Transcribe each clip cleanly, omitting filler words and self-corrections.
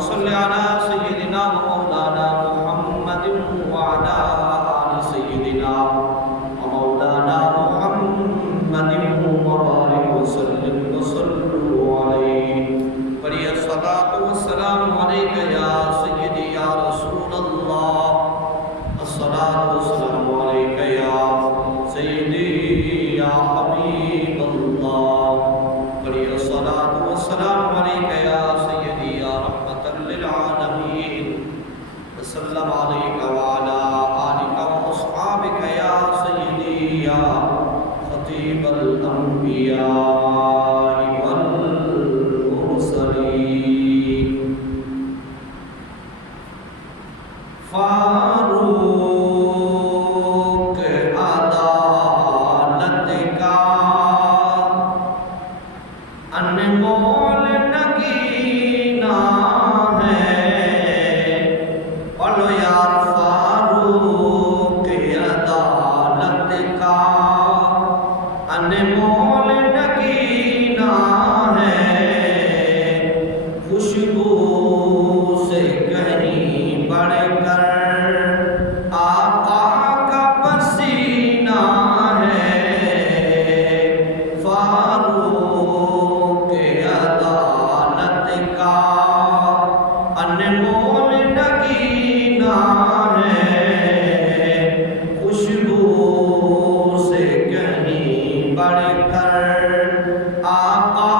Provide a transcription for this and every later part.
صل على سيدنا ومولانا محمد وعلى آل سيدنا ومولانا محمد وبارك وسلم وصلوا عليه بڑی الصلاة والسلام عليك يا سيدي يا رسول الله الصلاة والسلام عليك يا سيدي يا حبيب الله بڑی الصلاة والسلام عليك يا سيدي يا رحمة للعالمين وسلم عليك وعلى آلك وأصحابك يا سيدي يا خطيب الأنبياء والمرسلين فاروق عدالت کا انمول نگینا ہے، پڑھو یار فاروق عدالت کا انمول نگینا ہے، خوشبو سے کہیں بڑھ کر آقا کا پسینہ ہے، فاروق عدالت کا انمول نگینا ہے، خوشبو سے کہیں بڑھ کر آقا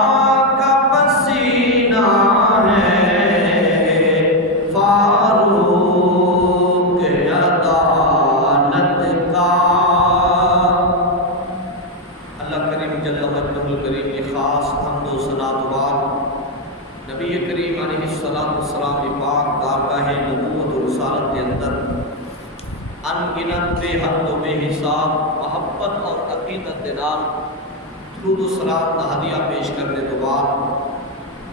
کا پسینہ ہے، فاروق عدالت کا۔ اللہ کریم جل وجلہ الکریم کی خاص حمد و ثنا و بار نبی کریم علیہ السلام کی پاک بارگاہ نبوت و رسالت کے اندر ان گنت بے حد و بے حساب محبت اور عقیدت کے نال درود و سلام کا ہدیہ پیش کرنے کے بعد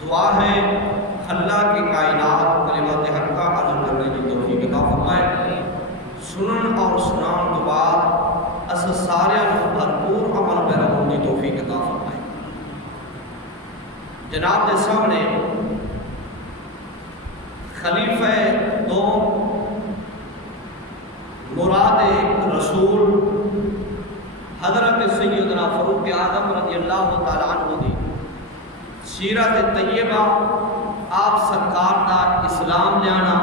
دعا ہے اللہ کی کائنات کلمات حقہ عرض کرنے کی توفیق عطا فرمائے، سنن اور سنان کے بعد اس سارے بھرپور عمل میں رہنے کی توفیق عطا فرمائے۔ جناب کے سامنے خلیفہ دو مراد رسول حضرت سیدنا فاروق اعظم رضی اللہ تعالیٰ عنہ دی سیرت طیبہ آپ سرکار دا اسلام لیانا،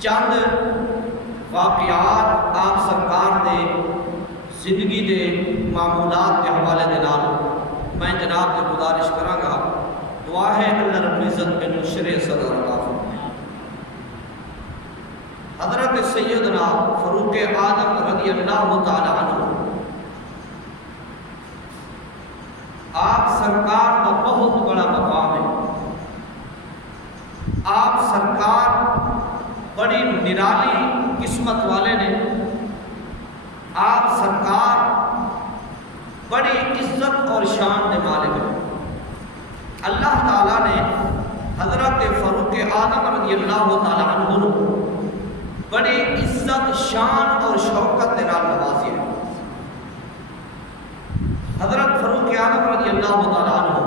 چند واقعات آپ سرکار دے زندگی دے معمولات کے حوالے دے نال میں جناب سے گزارش کراں گا، دعا ہے اللہ رب العزت میں شرع صدر عطا فرمائے۔ حضرت سیدنا فاروق اعظم رضی اللہ تعالیٰ عنہ آپ سرکار کا بہت بڑا مقام ہے، آپ سرکار بڑی نرالی قسمت والے نے، آپ سرکار بڑی عزت اور شان کے مالک ہیں۔ اللہ تعالیٰ نے حضرت فاروق اعظم رضی اللہ تعالیٰ عنہ بڑی عزت شان اور شوکت کے نال نوازی ہے۔ حضرت فاروق اعظم رضی اللہ تعالیٰ عنہ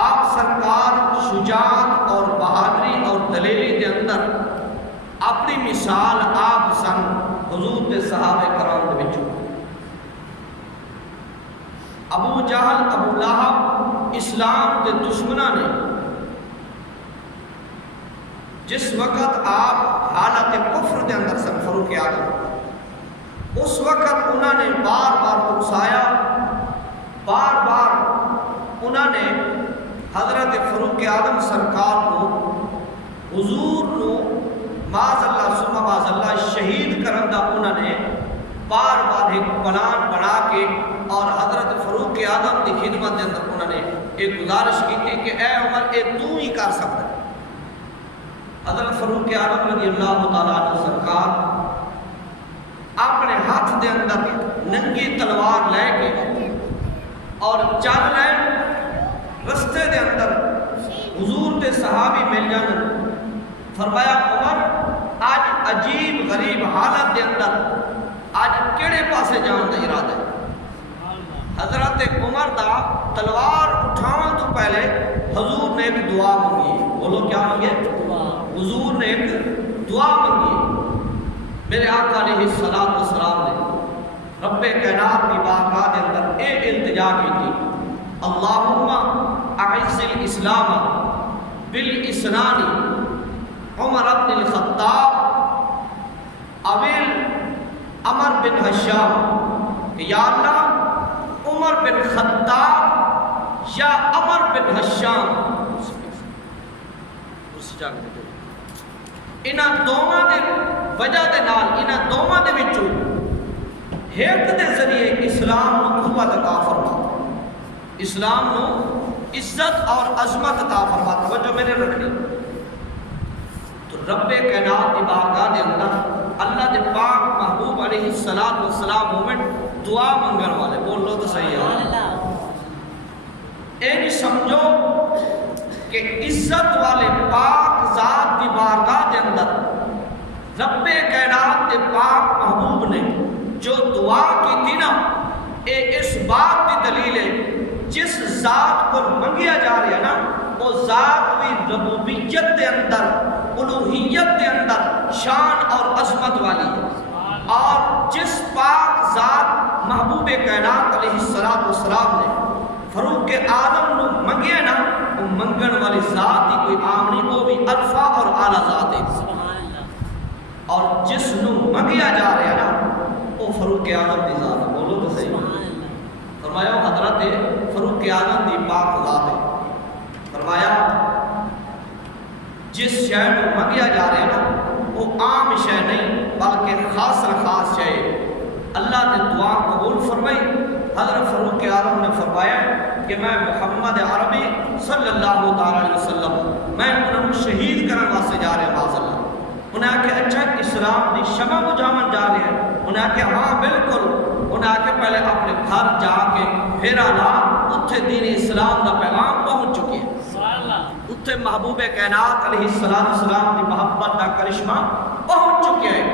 آپ سرکار شجاعت اور بہادری اور دلیری کے اندر اپنی مثال آپ سن حضور کے صحابہ کرام کے وچوں۔ ابو جہل ابو لہب اسلام کے دشمنوں نے جس وقت آپ حالت کفر کے اندر سن فاروق اعظم، اس وقت انہوں نے بار بار اکسایا، بار بار انہوں نے حضرت فاروق اعظم سرکار کو حضور نو معاذ اللہ ثم معاذ اللہ شہید کرن دا انہوں نے بار بار ایک پلان بنا کے اور حضرت فاروق اعظم کی خدمت کے اندر انہوں نے ایک گزارش کی تھی کہ اے عمر اے تو ہی کر سکتا ہے۔ حضرت فاروق اعظم رضی اللہ تعالیٰ عنہ سرکار اپنے ہاتھ دے اندر ننگی تلوار لے کے اور چل رہے رستے دے اندر حضور دے صحابی مل جانا، فرمایا عمر آج عجیب غریب حالت دے اندر آج کیڑے پاسے جان دا ارادہ ہے۔ حضرت عمر دا تلوار اٹھاون تو پہلے حضور نے ایک دعا مانگی. بولو کیا مانگے؟ حضور نے ایک دعا مانگی. میرے آقا علیہ الصلوۃ والسلام نے رب کائنات کی بارگاہ کے اندر ایک التجا کی تھی. اللہم اعز الاسلام بالاسنان عمر بن الخطاب اویل عمر بن حشام، کہ یا اللہ عمر بن خطاب یا عمر بن حشام انہاں دوواں دے وجہ دے نال انہاں دوواں دے وچوں ایک دے ذریعے اسلام نو قوت عطا فرما، اسلام نو عزت اور عظمت عطا فرما. توجہ میرے رکھنی. تو رب کائنات کی بارگاہ دے اندر اللہ دے پاک محبوب علیہ الصلوۃ والسلام مومنٹ دعا منگن والے. بول لو تو صحیح ہے. اے نہیں سمجھو کہ عزت والے پاک ذات کی بارگاہ دے اندر رب کائنات دے پاک محبوب نے جو دعا کی تھی نا، اے اس بات کی دلیل ہے جس ذات کو منگیا جا رہا ہے نا وہ ذات بھی ربوبیت دے اندر، الوہیت دے اندر شان اور عظمت والی ہے. اور جس پاک ذات محبوب کائنات علیہ السلام نے فاروق اعظم نو منگیا نا، وہ منگن والی ذات ہی کوئی عام نہیں، وہ بھی الفا اور اعلیٰ ذات ہے. اور جس نو منگیا جا رہا ہے نا وہ فاروق اعظم دی ذات ہے. بولو تو صحیح. فرمایا حضرت فاروق اعظم دی پاک ذات ہے. فرمایا جس شے نو منگیا جا رہا ہے نا وہ عام شے نہیں بلکہ خاص خاص شے. اللہ نے دعا قبول فرمائی. حضرت فاروق اعظم نے فرمایا کہ میں محمد عربی صلی اللہ تعالی علیہ وسلم میں انہوں شہید کرنے واسطے جا رہا ہوں. اللہ انہیں آکھا اچھا اسلام دی شمع بجھاون جا رہے ہیں؟ انہیں آکھا ہاں بالکل. انہیں آکھا پہلے اپنے گھر جا کے پھر آنا اتھے دین اسلام دا پیغام پہنچ چکے ہیں. اتھے محبوب کائنات علیہ السلام دی محبت دا کرشمہ پہنچ چکے ہیں.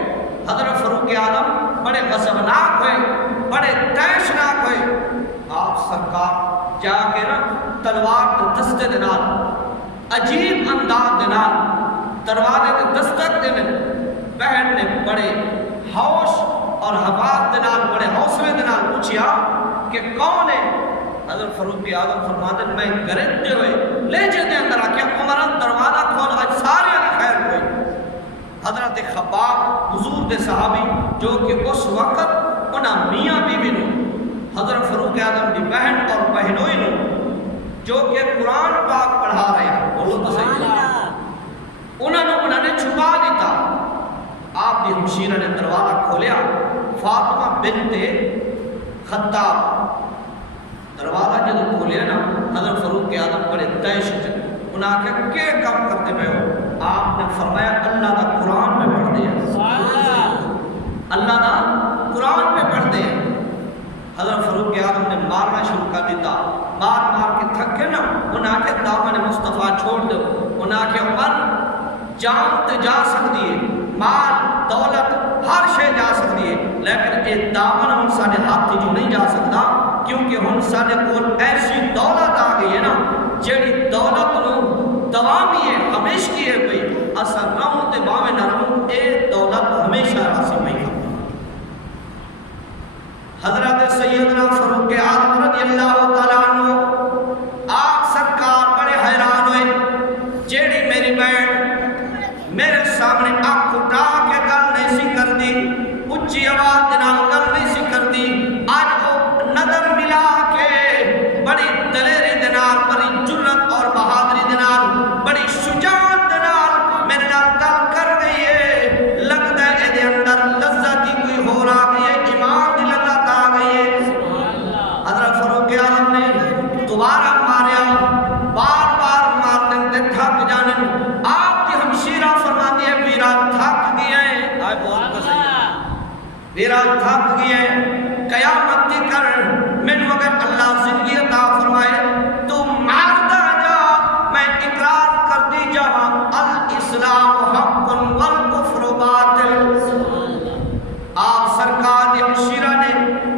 حضرت فاروق اعظم بڑے غضبناک ہوئے، بڑے تیشناک ہوئے. آپ سرکار جا کے نا تلوار دے دستے دے نال عجیب انداز دے نال دروازے دے دستک دینے. بہن نے بڑے ہوش اور حواس دے نال بڑے حوصلے دے نال پوچھیا کہ کون ہے؟ حضرت فاروق اعظم فرماتے ہیں میں گرجتے ہوئے لہجے دے اندر آکیا عمر دروازہ کھول آج سارے خیر ہوئے. حضرت خباب حضور دے صحابی جو کہ اس وقت انہاں میاں بیوی نو حضرت فاروق اعظم دی بہن اور بہنوئی نو جو کہ قرآن پاک پڑھا رہے ہیں. بولو تو صحیح. انہوں نے چھپا دیتا. آپ دی ہمشیرہ نے دروازہ کھولیا. فاطمہ بنت خطاب دروازہ جب کھولیا نا حضرت فاروق اعظم بڑے تیش تھے. انہوں نے کہا کیا کام کرتے پہ ہو؟ آپ نے فرمایا اللہ دا قرآن پہ پڑھ دیا. اللہ دا قرآن پہ پڑھ دیا. حضرت فاروق اعظم نے مارنا شروع کر دیتا. مار مار کے تھک گئے نا. انہوں نے کہا دامن مصطفیٰ چھوڑ دو. انہوں نے کہا عمر جان تے جا سکتی ہے، مال دولت ہر شے جا سکتی ہے، لیکن یہ دامن ہم سارے ہاتھ جو نہیں جا سکتا کیونکہ ہم سارے کول ایسی دولت آ گئی ہے نا جیڑی دولت نو دوامی ہے ہمیشہ کی ہے کوئی اثر رہوں تے باوے نہ رہوں اے دولت ہمیشہ راسی میں. حضرت سیدنا فاروق اعظم رضی اللہ تعالیٰ عنہ آپ سرکار بڑے حیران ہوئے. جیڑی میری بہن میرے سامنے آنکھ اٹھا کے گل نہیں سی کر دی، اچھی آواز نال گل نہیں سی کر دی، آج وہ نظر ملا کے بڑی دلیری دے نال، بڑی جرت اور بہادری دے نال، بڑی شجاعت دے نال میرے نال گل کر گئی ہے. لگتا ہے اے دے اندر لذت ہی کوئی ہو رہا گئی ہے، ایمان دی لذت آ گئی ہے. حضرت فاروق اعظم نے دوبارہ ماریا. بار بار مارنے تے تھک جانے. آپ کی ہمشیرہ فرماتی ہے ویرا تھک گیا ہے. آئے بہت تو صحیح. ویرا تھک گیا ہے. قیامت دی کر من وقت اللہ زندگی عطا فرمائے تو مارتا جا میں اقرار کر دی جا الاسلام حق والکفر باطل. آپ سرکار دی ہمشیرہ نے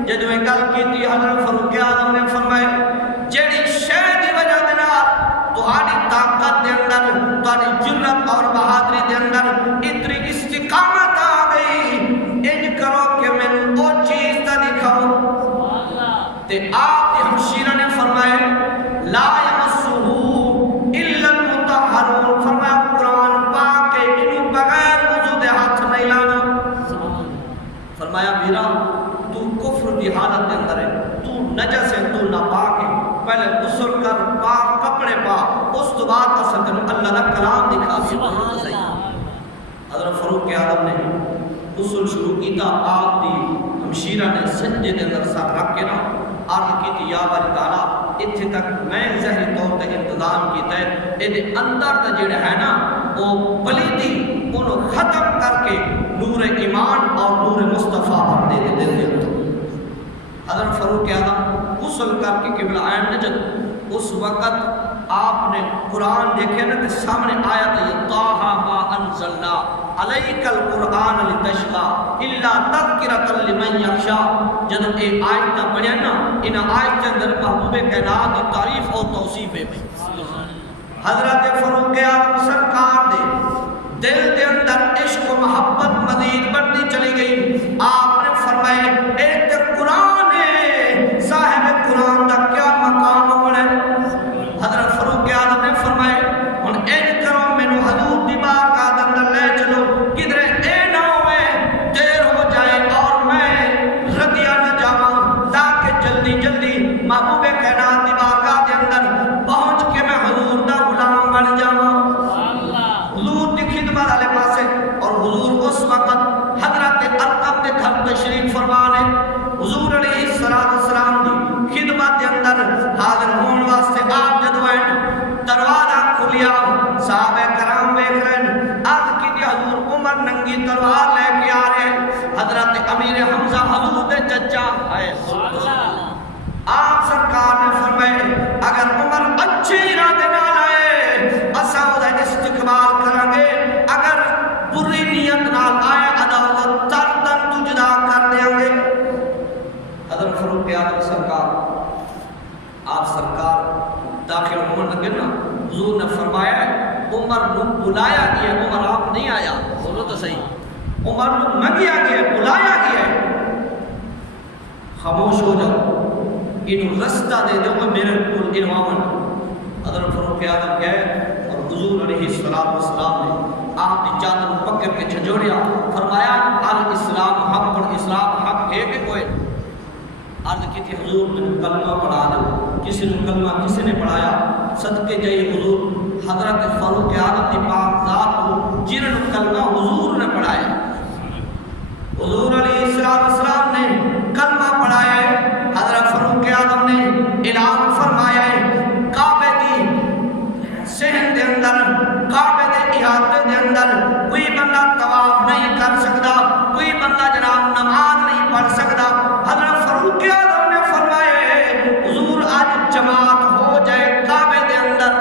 جدویں گل کی تھی حضرت فاروق اعظم نے فرمائے جیڑی شے دی وجہ دے نال بعد اصل تینوں اللہ کا کلام دکھا دیا۔ حضرت فاروق اعظم نے غسل شروع کیتا، آپ دی ہمشیرہ نے سجدے دے اندر سر رکھ کے نا عرض کیتی یا باری تعالیٰ اتھے تک میں ظاہری طور تے انتظام کیتا ہے، اے اندر دا جڑا ہے نا وہ پلیتی انہوں ختم کر کے نور ایمان اور نور مصطفیٰ اپنے دے دے۔ حضرت فاروق اعظم غسل کر کے قبلہ عین نجد، اس وقت آپ نے قرآن دیکھے نا کہ سامنے آیت ہے طٰہَ مَا أَنزَلْنَا عَلَيْكَ الْقُرْآنَ لِتَشْقَىٰ إِلَّا تَذْكِرَةً لِمَن يَخْشَىٰ۔ جب اے آیت پڑھیں نا ان آیت کے اندر محبوب کائنات کی تعریف اور توصیف ہے۔ حضرت فاروق اعظم سرکار دے دل دے اندر عشق و محبت مزید بڑھتی چلی گئی۔ آپ نے فرمائے ایک قرآن ہے، صاحب قرآن دا کیا مقام ہونا ہے۔ حضرت فاروق اعظم نے فرمائے ہن این کرو مینو حضور دی بارگاہ دے اندر لے چلو، کدھر اے نہ ہوئے دیر ہو جائے اور میں ردیا نہ جاواں، تاکہ جلدی جلدی محبوب کائنات دی بارگاہ دے اندر پہنچ کے میں حضور دا غلام بن جاواں۔ حضور دی خدمت والے پاسے، اور حضور اس وقت حضرت ارقم دے گھر تشریف فرما نے حضور علیہ السلام دی خدمت دے اندر حاضر ہون واسطے آپ جدو آئے دروازہ کھلیا، صحابہ کرام دیکھ رہے ہیں، عرض کی دی حضور عمر ننگی تلوار لے کے آ رہے ہیں۔ حضرت امیر حمزہ حضور دے چچا آئے، آپ سرکار نے فرمائے اگر عمر اچھے ارادے نال آئے اساں دا استقبال کریں گے، اگر بری نیت نال آئے عداوت تردن تو جدا کر دیں گے۔ حضرت فاروق اعظم سرکار آپ سرکار داخل ہونے لگے نا، حضور نے فرمایا عمر نو بلایا گیا، عمر آپ نہیں آیا، بولو تو صحیح، عمر نو منگیا گیا، بلایا گیا، خاموش ہو جاؤ، انہوں رستہ دے دو کہ میرے کل انوامن۔ حضرت فاروق اعظم گئے اور حضور علیہ السلام نے آپ کی چادر پکڑ کے چھجوڑیا، فرمایا الاسلام حق، اور اسلام حق ہے کہ کوئی؟ عرض کی تھی حضور نے کلمہ پڑھا دو، کسی نے کلمہ کسی نے پڑھایا، صدقے جائے حضور حضرت فاروق اعظم کی پاک ذات کو جنہوں نے کلمہ حضور نے پڑھایا، حضور علیہ السلام نے کلمہ پڑھایا ہے۔ حضرت فاروق اعظم نے اعلان فرمایا ہے کعبے دی صحن دے اندر، کعبے دے احاطے دے اندر کوئی بندہ طواف نہیں کر سکتا، کوئی بندہ جناب نماز نہیں پڑھ سکتا۔ حضرت فاروق اعظم نے فرمایا حضور آج جماعت ہو جائے کعبے دے اندر،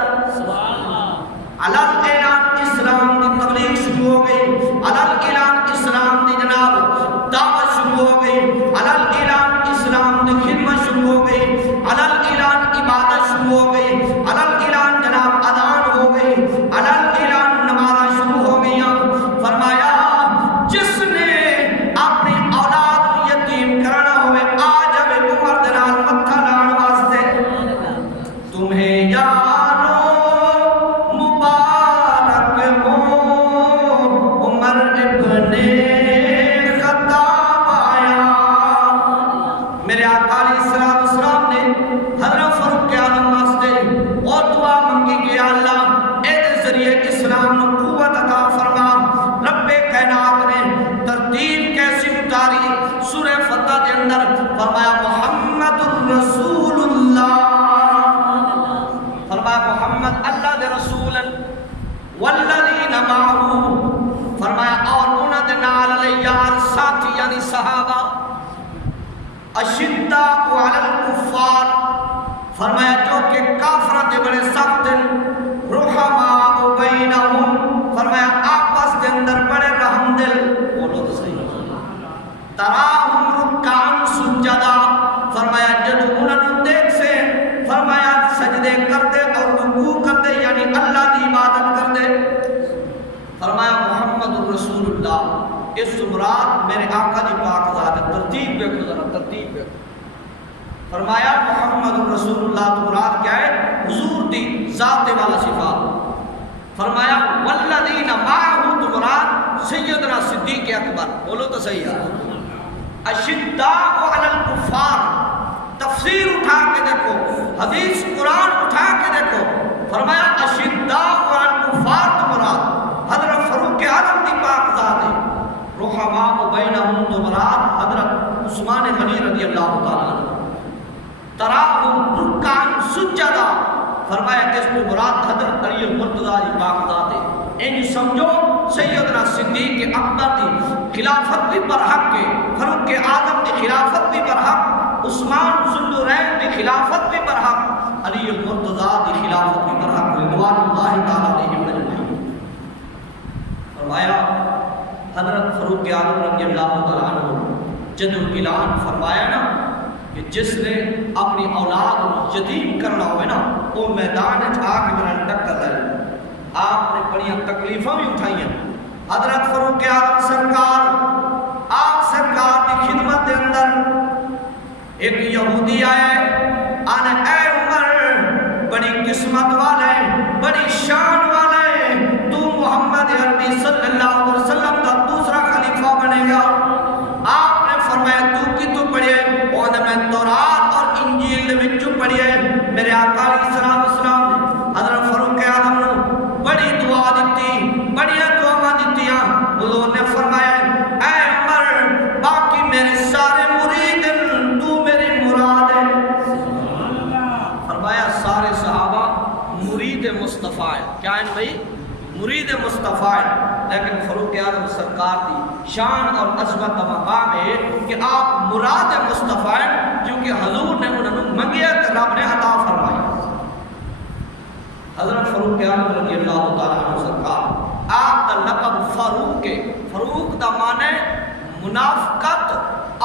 علل اعلان اسلام دی تبلیغ شروع ہو گئی، علل اعلان اسلام دی جناب دعوت شروع ہو گئی، علل اعلان اسلام دی خدمت شروع ہو گئی، علل اعلان عبادت شروع ہو گئی، علل اعلان جناب اذان ہو گئی، علل اعلان نمازاں شروع ہو گئیاں۔ فرمایا جس نے اپنی اولاد یتیم کرنا ہوئے آ جائے عمر دے نال متھا لان واسطے، تمہیں یارو مبارک ہو عمر ابن خطاب آیا۔ میرے آقا علیہ السلام نے حضرت فاروق اعظم واسطے اور دعا منگی کہ اللہ اے دے ذریعے اسلام نو قوت عطا فرما۔ رب کائنات نے ترتیب کیسی اتاری سورہ فتح دے اندر، فرمایا محمد الرسول اللہ، فرمایا محمد اللہ دے رسول، والذین معہ، فرمایا اور انہاں دے نال یار ساتھی یعنی صحابہ، اشداء علی الکفار، فرمایا جو کہ کافروں کے بڑے سخت ہیں، رحماء بینہم، فرمایا آپس کے اندر بڑے رحم دل، بولو تو صحیح، تراہم رکعاً سجدا، فرمایا جدو انہوں دیکھ سے فرمایا سجدے کرتے اور رکوع کرتے یعنی اللہ دی عبادت کرتے۔ فرمایا محمد الرسول اللہ، اس مراد میرے آقا دی پاک ذات، ترتیب دیکھو ذرا، ترتیب دیکھو۔ فرمایا محمد الرسول اللہ تو مراد کیا ہے؟ حضور دی ذات والا صفات۔ فرمایا والذین معہ تو مراد سیدنا صدیق اکبر، بولو تو صحیح ہے، اشداء علی الکفار، تفسیر اٹھا کے دیکھو، حدیث قرآن اٹھا کے دیکھو، فرمایا اشداء علی الکفار تو مراد حضرت فاروق اعظم کی پاک ذات ہے، رحماء بینہم تو مراد حضرت عثمان غنی رضی اللہ تعالیٰ عنہ، تراہم رکعا سجدا، فرمایا کہ اس کو مراد حضرت علی المرتضیٰ کی پاک ذات ہے۔ ان سمجھو سیدنا صدیق اکبر کی خلافت بھی برحق ہے، فاروق اعظم کی خلافت بھی برحق، عثمان ذوالنورین کی خلافت بھی برحق، علی المرتضیٰ کی خلافت بھی برحق، رضوان اللہ تعالیٰ علیہم اجمعین۔ فرمایا حضرت فاروق اعظم رضی اللہ تعالیٰ عنہ جد اعلان فرمایا نا کہ جس نے اپنی اولاد یتیم کرنا ہوئے نا وہ میدان آ کے میرا ٹکر لے، آپ نے بڑی تکلیفیں بھی اٹھائی ہیں۔ حضرت فاروق اعظم سرکار آپ سرکار کی خدمت کے اندر ایک یہودی آئے، آنے اے عمر بڑی قسمت والے بڑی شان والے، تو محمد عربی صلی اللہ علیہ وسلم کا دوسرا خلیفہ بنے گا۔ آپ نے فرمایا تو کی تو پڑھے، اور میں تورات اور انجیل دے وچوں پڑھے، میرے آقا علیہ السلام نے حضرت فاروق اعظم نے بڑی دعا دیتی، بڑی دعا دیتیاں، حضور نے فرمایا اے عمر باقی میرے سارے مرید تو میری مراد ہے۔ فرمایا سارے صحابہ مرید مصطفیٰ ہیں، کیا ہیں بھائی؟ مرید مصطفیٰ ہیں، لیکن فاروق اعظم سرکار کی شان اور عظمت کا مقام ہے کہ آپ مراد مصطفیٰ ہیں، کیونکہ حضور نے انہوں منگیا کہ رب نے عطا فرمائی۔ حضرت فاروق اعظم رضی اللہ تعالیٰ عنہ سرکار آپ کا لقب فاروق ہے، فاروق کا معنی منافقت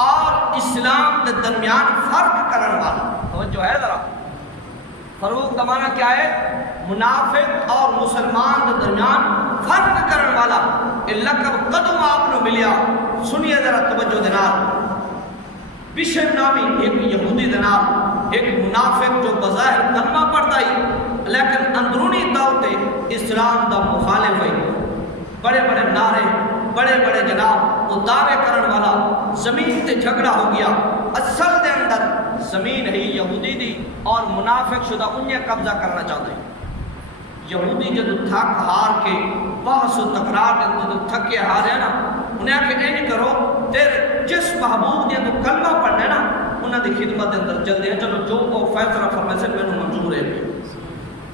اور اسلام کے درمیان فرق کرنے والا، توجہ ہے ذرا، فاروق کا معنی کیا ہے؟ منافق اور مسلمان کے درمیان فرق کرنے والا۔ یہ لقب قدم آپ نے ملیا، سنیے ذرا توجہ دنال، بشر نامی ایک یہودی دنال، ایک منافق جو بظاہر کلمہ پڑھتا ہی لیکن اندرونی طور پہ اسلام دا مخالف ہے، بڑے بڑے نعرے، بڑے بڑے جناب وہ دعوے کرنے والا، زمین تے جھگڑا ہو گیا، اصل دے اندر زمین ہے یہودی دی اور منافق شدہ انہیں قبضہ کرنا چاہتا ہے۔ یہودی جدو تھک ہار کے بحث و تکرار جدو تھکے ہارے نا، انہیں آکے این کرو تیرے جس محبوب دیا تو کلمہ پڑھنے نا انہیں دی خدمت اندر چل دیا، چلو جو کو فیصلہ فرمائے سے میں نے منظور ہے۔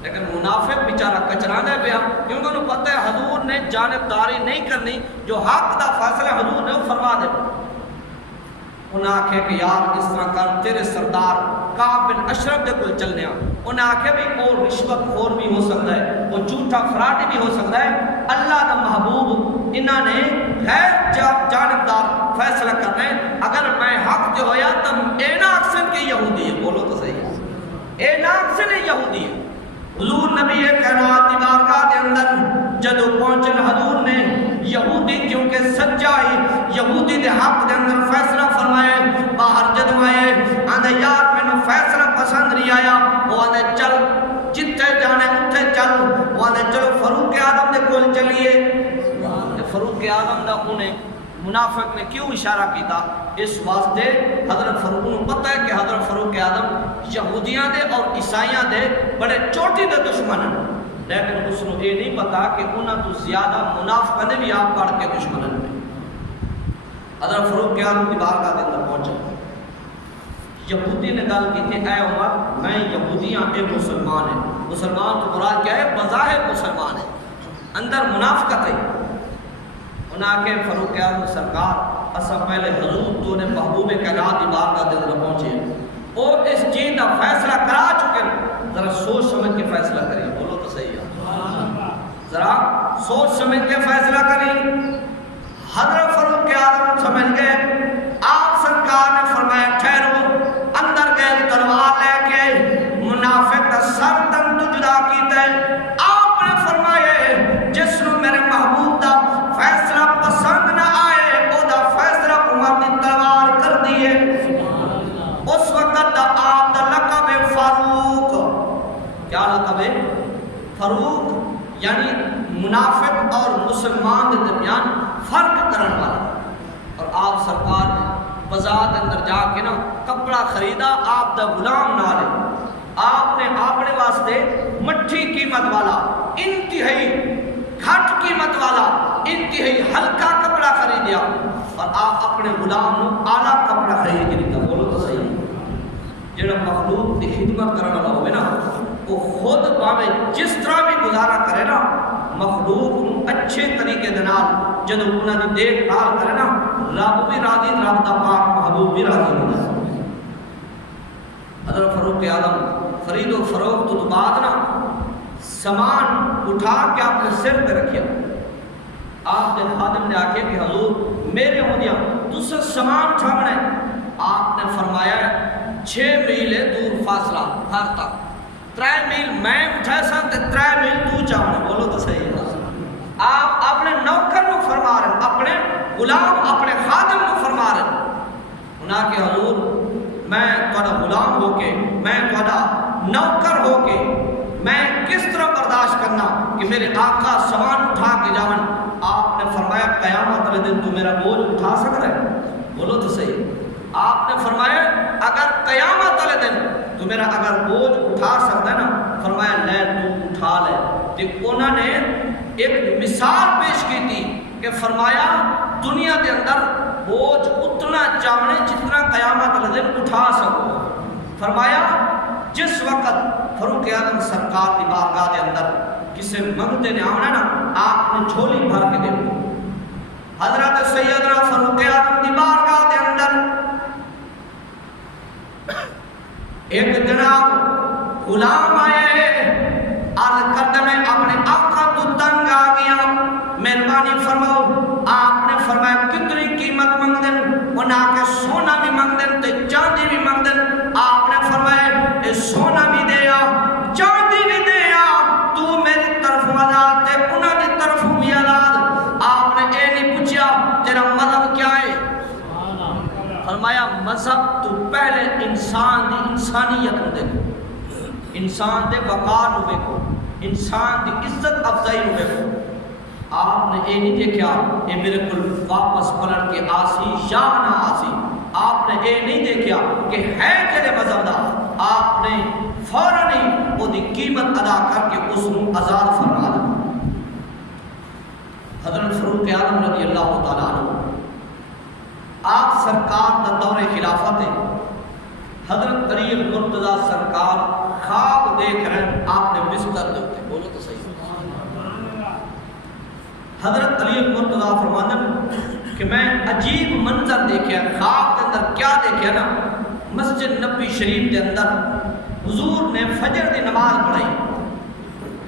لیکن منافق بیچارہ کچرانے پہ کیونکہ انہوں پتہ ہے حضور نے جانبداری نہیں کرنی، جو حق دا فیصلہ حضور نے وہ فرما دے۔ انہیں آکھے کہ یار اس طرح کر تیرے سردار کعب بن اشرف دے کل چلنے آن، انہیں آکھے بھی وہ رشوت خور بھی ہو سکتا ہے، وہ جھوٹا فراڈی بھی ہو سکتا ہے، اللہ کا محبوب انہوں نے غیر جانبدار فیصلہ کرنا ہے، اگر میں حق جو ہویا تو اینا اکسن کے یہودی ہے، بولو تو صحیح ہے، اینا اکسن یہودی ہے۔ حضور نبی کائنات دی بارگاہ کے اندر جدو پہنچن حضور نے یہودی کیونکہ سچائی یہودی دے حق دے اندر فیصلہ فرمائے، باہر جدو آئے آندھے یار میں نے فیصلہ پسند نہیں آیا، وہ آندھے چل جتے جانے اتھے چل، وہ آندھے چلو فاروق اعظم دے کول چلیے۔ فاروق اعظم دا انہیں منافق نے کیوں اشارہ کیتا؟ اس واسطے حضرت فاروق نے پتہ ہے کہ حضرت فاروق اعظم یہودیاں دے اور عیسائیاں دے بڑے چوٹی دے دشمن ہیں، لیکن اس نے یہ نہیں پتا کہ انہاں تو زیادہ منافق نے بھی آپ پڑھ کے دشمن ہیں۔ حضرت فاروق اعظم کی بارگاہ کے اندر پہنچا، یہودی نے گل کی تھی اے عمر میں یہودیاں ایک مسلمان ہیں، مسلمان تو مراد کیا ہے؟ بظاہر مسلمان ہے، اندر منافقت ہے۔ انہاں آکے فاروق اعظم سرکار اسا پہلے حضور تو نے محبوب کائنات کی بارگاہ کے اندر پہنچے اور اس چیز کا فیصلہ کرا چکے، ذرا سوچ سمجھ کے فیصلہ کریے، بولو تو صحیح ہے، ذرا سوچ سمجھ کے فیصلہ کریے۔ حضرت فاروق اعظم سمجھ گئے، آپ سرکار نے فرمایا ٹھہرو، اندر گئے تلوار لے کے منافق کا سر تن تو جدا کیتا ہے۔ آپ نے فرمایا جس نے میرے محبوب دا فیصلہ پسند نہ آئے وہ دا فیصلہ عمر دی تلوار کر دیے۔ اس وقت دا آپ دا لقب فاروق، کیا لقب ہے؟ فاروق، یعنی منافق اور مسلمان کے درمیان فرق کرنے والا۔ اور آپ سرکار نے بازار اندر جا کے نا کپڑا خریدا، آپ دا غلام نہ لے، آپ نے اپنے واسطے مٹھی قیمت والا، انتہائی گھٹ قیمت والا، انتہائی ہلکا کپڑا خریدیا اور آپ اپنے غلام نو اعلیٰ کپڑا خرید کے دیتا. بولو تو صحیح. جڑا مخلوق کی خدمت کرنے والا ہوئے نا وہ خود باوے جس طرح بھی گزارا کرے نا مخلوق اچھے طریقے دے نال جدوں انہاں دی دیکھ بھال کرے نا رب بھی راضی، رب دا پاک محبوب بھی راضی ہوندا ہے. حضرت فاروق اعظم خرید و فروخت تو بعد نا سامان اٹھا کے آپ نے سر پہ رکھیا. آپ نے خادم نے آکے کہ حضور میرے ہو دیا دوسرا سامان اٹھانا ہے. آپ نے فرمایا 6 میل دور فاصلہ ہر تک، 3 میل میں اٹھا سکتے 3 میل تو چاہنے. بولو تو صحیح ہے. آپ اپنے نوکر کو فرما رہے ہیں، اپنے غلام اپنے خادم کو فرما رہے ہیں انہاں کہ حضور میں تھوڑا غلام ہو کے، میں تھوڑا نوکر ہو کے میں کس طرح برداشت کرنا کہ میرے آقا سامان اٹھا کے جاون. آپ نے فرمایا قیامت والے دن تو میرا بوجھ اٹھا سکتا ہے. بولو تو صحیح. آپ نے فرمایا اگر قیامت والے دن تو میرا اگر بوجھ اٹھا سکتا ہے نا فرمایا لے تو اٹھا لے. تو انہوں نے ایک مثال پیش کی تھی کہ فرمایا دنیا کے اندر بوجھ اتنا چاہنے جتنا قیامت والے دن اٹھا سکو. فرمایا جس وقت فاروق اعظم سرکار کی بارگاہ کے اندر کسی منگتے نے آنا نا آپ نے جھولی بھر کے دے. حضرت سیدنا فاروق اعظم کی بارگاہ کے اندر ایک جناب غلام آئے عرض کرتے میں اپنے آقا تو تنگ آ گیا مہربانی فرماؤ. آپ نے فرمایا کتنی قیمت منگ دیں؟ انہاں کے سونا بھی منگ دیں تے چاندی بھی منگ دیں. آپ نے فرمایا اے سونا بھی دیا چاندی بھی دیا تو میری طرف آزاد تے انہاں دی طرف بھی آزاد. آپ نے اے نہیں پوچھا تیرا مذہب کیا ہے؟ فرمایا مذہب تو پہلے انسان دی انسانیت کو دیکھو، انسان دے وقار کو دیکھو، انسان دی عزت افزائی کو دیکھو. آپ نے یہ نہیں دیکھا یہ میرے کو واپس پلٹ کے آسی یا نہ آسی. آپ نے یہ نہیں دیکھا کہ ہے کہنے مذہب دا. آپ نے فوراً ہی وہ دی قیمت ادا کر کے اس کو آزاد فرما دیا. حضرت فاروق اعظم رضی اللہ تعالیٰ عنہ آپ سرکار دا دور خلافت ہے. حضرت طریق مرتضیٰ سرکار خواب دیکھ رہے ہیں آپ نے بستر دیتے. بولو تو صحیح. حضرت طریق مرتضیٰ فرماندن کہ میں عجیب منظر دیکھا خواب کے اندر. کیا دیکھا نا مسجد نبی شریف کے اندر حضور نے فجر دی نماز پڑھائی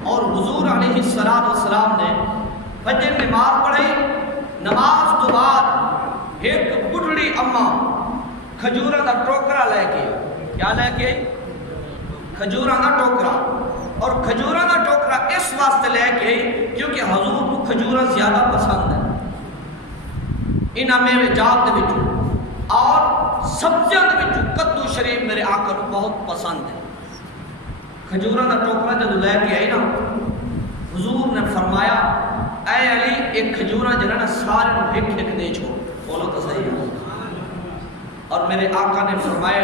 اور حضور علیہ السلام نے فجر نماز پڑھائی. نماز تو بعد ایک بڑھڑی اماں کھجورہ دا ٹوکرا لے کے کیا لے کے کھجورہ دا ٹوکرا اور کھجورہ دا ٹوکرا اس واسطے لے کے کیونکہ حضور کو کھجورہ زیادہ پسند ہے انہاں میں جات دے وچوں اور سبزیاں دے وچوں کدو شریف میرے آقا کو بہت پسند ہے. کھجورہ دا ٹوکرا جب لے کے آئی نا حضور نے فرمایا اے علی ایک کھجورہ جنہاں نا سارے ایک ایک دے چھوڑ. بولو تو صحیح ہے. اور میرے آقا نے فرمایا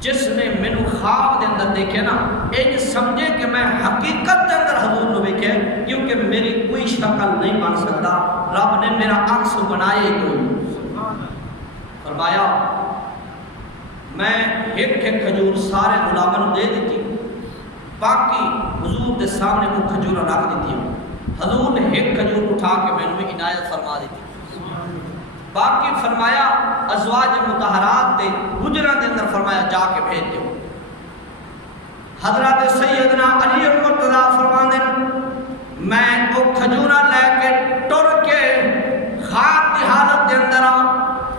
جس نے مینوں خواب دے اندر دیکھے نا ایک سمجھے کہ میں حقیقت دے اندر حضور نو ویکھے کیونکہ میری کوئی شکل نہیں بن سکتا رب نے میرا عکس بنائے کوئی. فرمایا میں ایک ایک کھجور سارے غلاموں دے دیتی باقی حضور دے سامنے کو کھجور رکھ دیتی. حضور نے ایک کھجور اٹھا کے مینوں عنایت فرما دیتی. باقی فرمایا ازواج مطہرات دے حجرہ دے اندر فرمایا جا کے بھیج دو. حضرت سیدنا علی مرتضیٰ فرماندن میں وہ کھجورہ لے کے ٹر کے خواب کی حالت دے اندر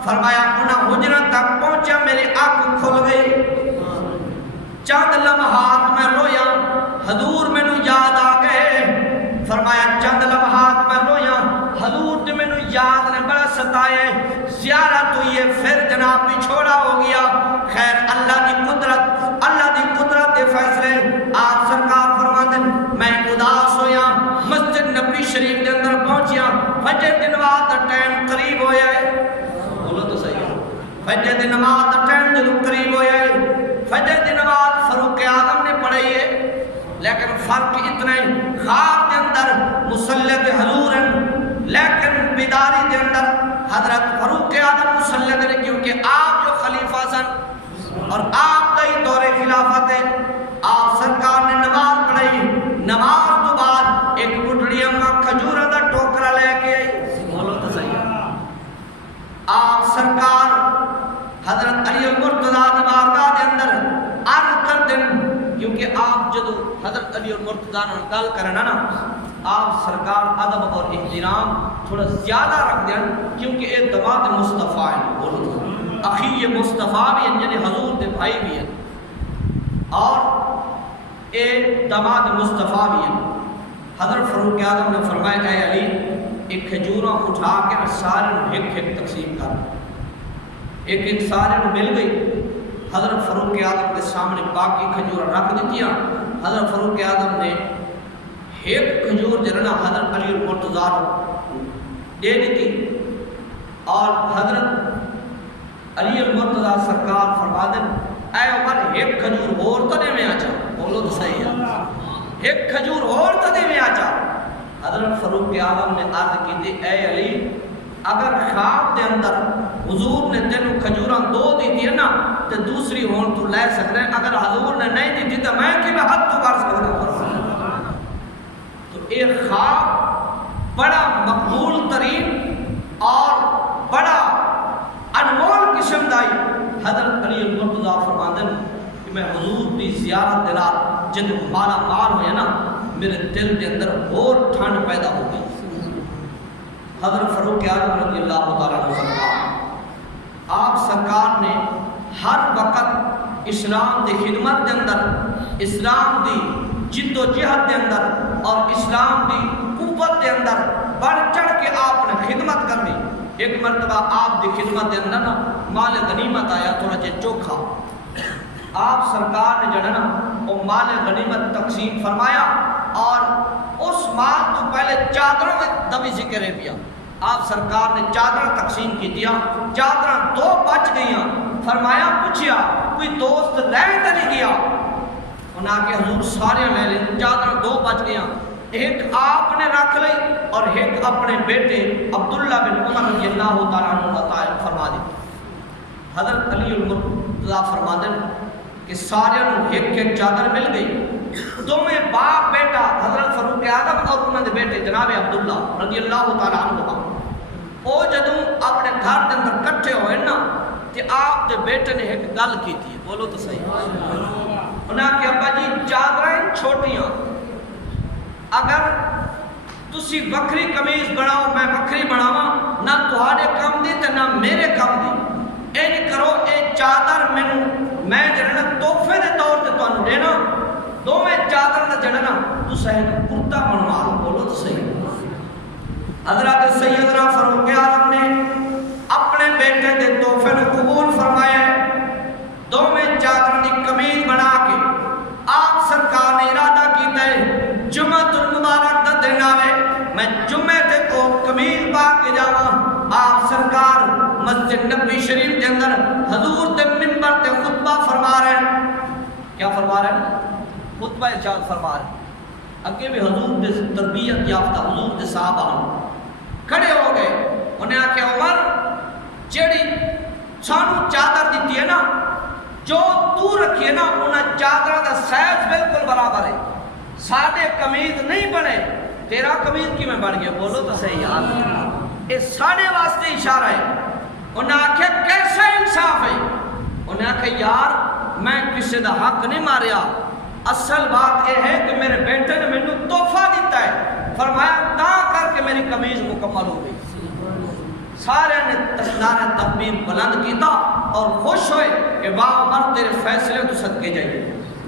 فرمایا انہاں حجرہ تک پہنچا میری آنکھ کھل گئی. چند لمحات میں رویا حضور مینوں یاد آ گئے. فرمایا چند لمحات میں رویا حضور نے مینوں یاد نے بڑا ستایا زیارت ہوئی ہے پھر جناب پچھوڑا ہو گیا. خیر اللہ دی قدرت دے فیصلے. آپ سرکار فرماندن میں اداس ہویا مسجد نبی شریف کے اندر پہنچیا فجر دی نماز دا ٹائم قریب ہویا ہے. بولو تو صحیح. فجر دی نماز دا ٹائم جدوں قریب ہویا ہے فجر دی نماز فاروق رہی ہے، لیکن فرق اتنا ہی خواب دے اندر مسلط حضور ہیں، لیکن بیداری دے اندر حضرت فاروق اعظم مسلط نے، کیونکہ آپ جو خلیفہ سن اور آپ کا ہی دور خلافت ہے، آپ سرکار نے نماز پڑھائی، نماز تو بعد ایک بڈڑی اماں کھجورہ دا ٹوکرا لے کے آئی، بولو تو صحیح، آپ سرکار حضرت علی المرتضیٰ دی بارگاہ دے اندر عرض کر دیں، کیونکہ آپ جدو حضرت علی المرتضیٰ نے گل کرنا نا، آپ سرکار ادب اور احترام تھوڑا زیادہ رکھ دیں، کیونکہ یہ دماد مصطفیٰ ہیں، بولو تو اخی مصطفیٰ بھی ہیں، یعنی حضور دے بھائی بھی ہیں، اور یہ دماد مصطفیٰ بھی ہیں۔ حضرت فاروق اعظم نے فرمایا اے علی ایک کھجوراں اٹھا کے سارے ایک ایک تقسیم کر، ایک ایک سارے مل گئی۔ حضرت فاروق اعظم کے سامنے باقی کھجور رکھ دیتیاں، حضرت فاروق اعظم نے ایک کھجور جننا حضرت علی المرتضیٰ دے دیتی، اور حضرت علی المرتضیٰ سرکار فرما دیں اے عمر ایک کھجور اور تو دے میں آ جا، بولو تو صحیح ہے، ایک کھجور اور تو دے میں آ جا۔ حضرت فاروق اعظم نے عرض کی تھی اے علی اگر خواب دے اندر حضور نے تینوں کھجوراں دو دیتی ہے نا تو دوسری ہون تو لے سکتے ہیں، اگر حضور نے نہیں دیتی تو میں کہ میں حد تو کر سکتا ہوں۔ تو ایک خواب بڑا مقبول ترین اور بڑا انمول قسم دائی حضرت علی المرتضیٰ فرماندن کہ میں حضور دی زیارت دلال جد مالا مال ہویا نا میرے دل کے اندر اور ٹھنڈ پیدا ہو گئی۔ حضرت فاروق اعظم رضی اللہ تعالیٰ عنہ آپ سرکار نے ہر وقت اسلام دی خدمت دے اندر، اسلام دی جد و جہد دے اندر اور اسلام دی قوت دے اندر بڑھ چڑھ کے آپ نے خدمت کرنی۔ ایک مرتبہ آپ دی خدمت دے اندر نا مال غنیمت آیا تھوڑا جے چوکھا، آپ سرکار نے جڑا نا وہ مال غنیمت تقسیم فرمایا، اور اس مال تو پہلے چادروں میں دبی ذکر ہے پیا، آپ سرکار نے چادر تقسیم کی دیا، چادر دو بچ گئیاں، فرمایا پوچھیا کوئی دوست رہ تو نہیں گیا، انہاں کے حضور سارے لے لیں، چادر دو بچ گئیاں، ایک آپ نے رکھ لئی اور ایک اپنے بیٹے عبداللہ بن عمر رضی اللہ تعالیٰ عنہ عطا فرما دی۔ حضرت علی المرتضیٰ فرما دیں کہ سارے ایک ایک چادر مل گئی، دونوں باپ بیٹا حضرت فاروق اعظم اور انہوں نے بیٹے جناب عبداللہ رضی اللہ تعالیٰ عنہ وہ جدوں اپنے گھر کے اندر کٹھے ہوئے نا کہ آپ کے بیٹے نے ایک گل کی تھی، بولو تو صحیح، انہاں کہ ابا جی چادریں چھوٹیاں، اگر تسی وکری قمیض بناؤ میں وکری بناواں، نہ تہاڈے کم دی تے نہ میرے کم دی، این کرو اے چادر میں جڑا تحفے دے طور تے تانوں دینا، دوویں چادر دا جڑا تساں ایک کرتا بنوا لو، بولو تو صحیح۔ حضرت سیدنا فاروق اعظم نے اپنے بیٹے دے تحفے کو قبول فرمایا، دوویں چادر دی قمیض بنا کے آپ سرکار نے ارادہ کیتا ہے جمعۃ المبارک دا دن آوے میں جمعے تے کو قمیض پا کے جاواں، آپ سرکار مسجد نبوی شریف کے اندر حضور دے منبر تے خطبہ فرما رہے ہیں، کیا فرما رہے ہیں؟ خطبہ ارشاد فرما رہے ہیں۔ اگے بھی حضور دے تربیت یافتہ حضور دے صحابہ کھڑے ہو گئے، انہیں آکھیا عمر جیڑی سانو چادر دیتی ہے نا جو تو رکھی ہے نا انہیں چادر دا سائز بالکل برابر ہے، ساڑھے قمیض نہیں بنے، تیرا قمیض کی میں بڑھ گیا، بولو تو صحیح یاد، اس ساڑھے واسطے اشارہ ہے۔ انہیں آکھیا کیسا انصاف ہے؟ انہیں آکھیا یار میں کسی دا حق نہیں ماریا، اصل بات یہ ہے کہ میرے بیٹے نے مجھے تحفہ دیتا ہے، فرمایا تا کر کے میری قمیض مکمل ہو گئی۔ سارے نے نعرہ تکبیر بلند کیتا اور خوش ہوئے کہ واہ عمر تیرے فیصلے تو صدقے جائیے،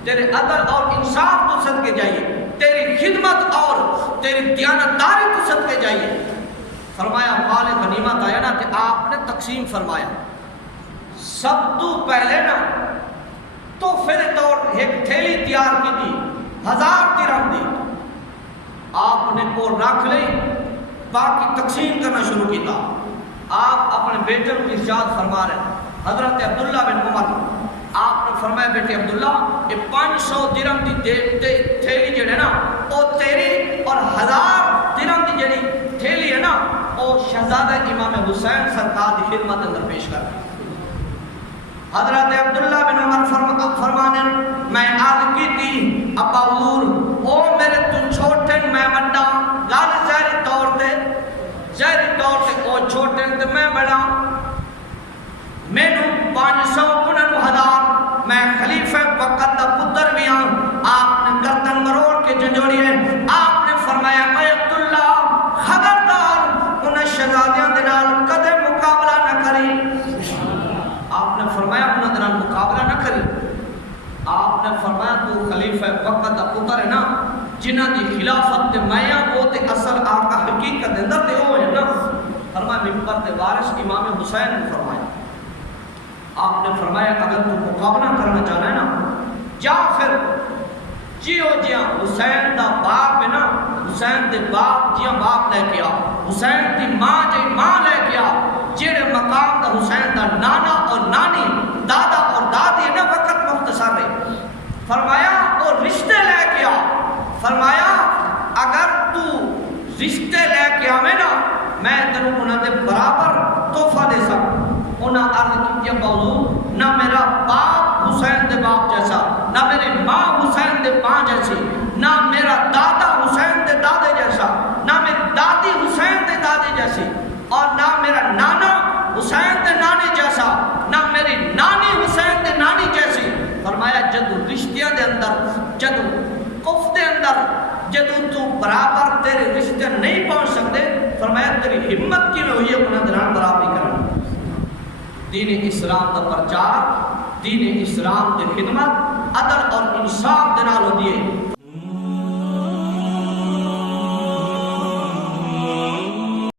تیرے عدل اور انصاف تو صدقے جائیے، تیری خدمت اور تیری دیانتداری تو صدقے جائیے۔ فرمایا مال غنیمت آیا نا کہ آپ نے تقسیم فرمایا، سب تو پہلے نا تحفے کے طور ایک تھیلی تیار کی تھی، 1000 درہم دی، آپ نے کو رکھ لئی، باقی تقسیم کرنا شروع کیتا۔ آپ اپنے بیٹے کو ارشاد فرما رہے ہیں، حضرت عبداللہ بن عمر آپ نے فرمایا بیٹے عبداللہ یہ 500 درہم دی تھیلی جڑے نا او تیری اور 1000 درہم دی جڑی تھیلی ہے نا او شہزادہ امام حسین سرکار دی خدمت اندر پیش کر حضرت عبداللہ بن عمر فرمانے میں عرض کی تھی ابا حضور او میرے تو چھوٹے میں بڑا گل ظاہری طور تے او چھوٹے تے میں بڑا مینوں 500 انہوں 1000 میں خلیفہ وقت دا پتر بھی ہوں آپ نے گردن مروڑ کے جنجوڑی ہے آپ نے فرمایا اے عبداللہ خبردار انہیں شہزادیاں دے نال کدے مقابلہ نہ کری آپ نے فرمایا انہیں دے نال مقابلہ نہ کری آپ نے فرمایا تو خلیفہ وقت دا پتر ہے نا جنہ دی خلافت تے میاں وہ تے اصل آقا حقیقت اندر تے ہو ہے نا فرمایا ممبر تے وارث امام حسین نے فرمایا آپ نے فرمایا اگر تم مقابلہ کرنا چاہنا ہے نا یا پھر جیو جیاں حسین دا باپ ہے نا حسین دے باپ جیاں باپ لے کے آ حسین دی ماں جی ماں لے کے آ جیڑے مقام دا حسین دا نانا اور نانی دادا اور دادی ہے نا وقت مختصر ہے فرمایا اور رشتے لے کے آ فرمایا اگر تو رشتے لے کے آویں نا میں تینوں انہاں دے برابر تحفہ دے سکوں انہاں عرض کی کہ بولو نہ میرا باپ حسین دے باپ جیسا نہ میری ماں حسین دے ماں جیسی نہ میرا دادا حسین دے دادے جیسا نہ میری دادی حسین دے دادی جیسی اور نہ میرا نانا حسین دے نانی جیسا نہ میری نانی حسین دے نانی جیسی فرمایا جدو رشتیاں دے اندر جدو کف دے اندر جدو تو برابر تیرے رشتے نہیں پہنچ سکتے فرمایا تیری ہمت کی میں ہوئی ہے انہاں دران برابری کرنا دین اسلام دا پرچار دین اسلام دی خدمت عدل اور انصاف دے نال ہوندی ہے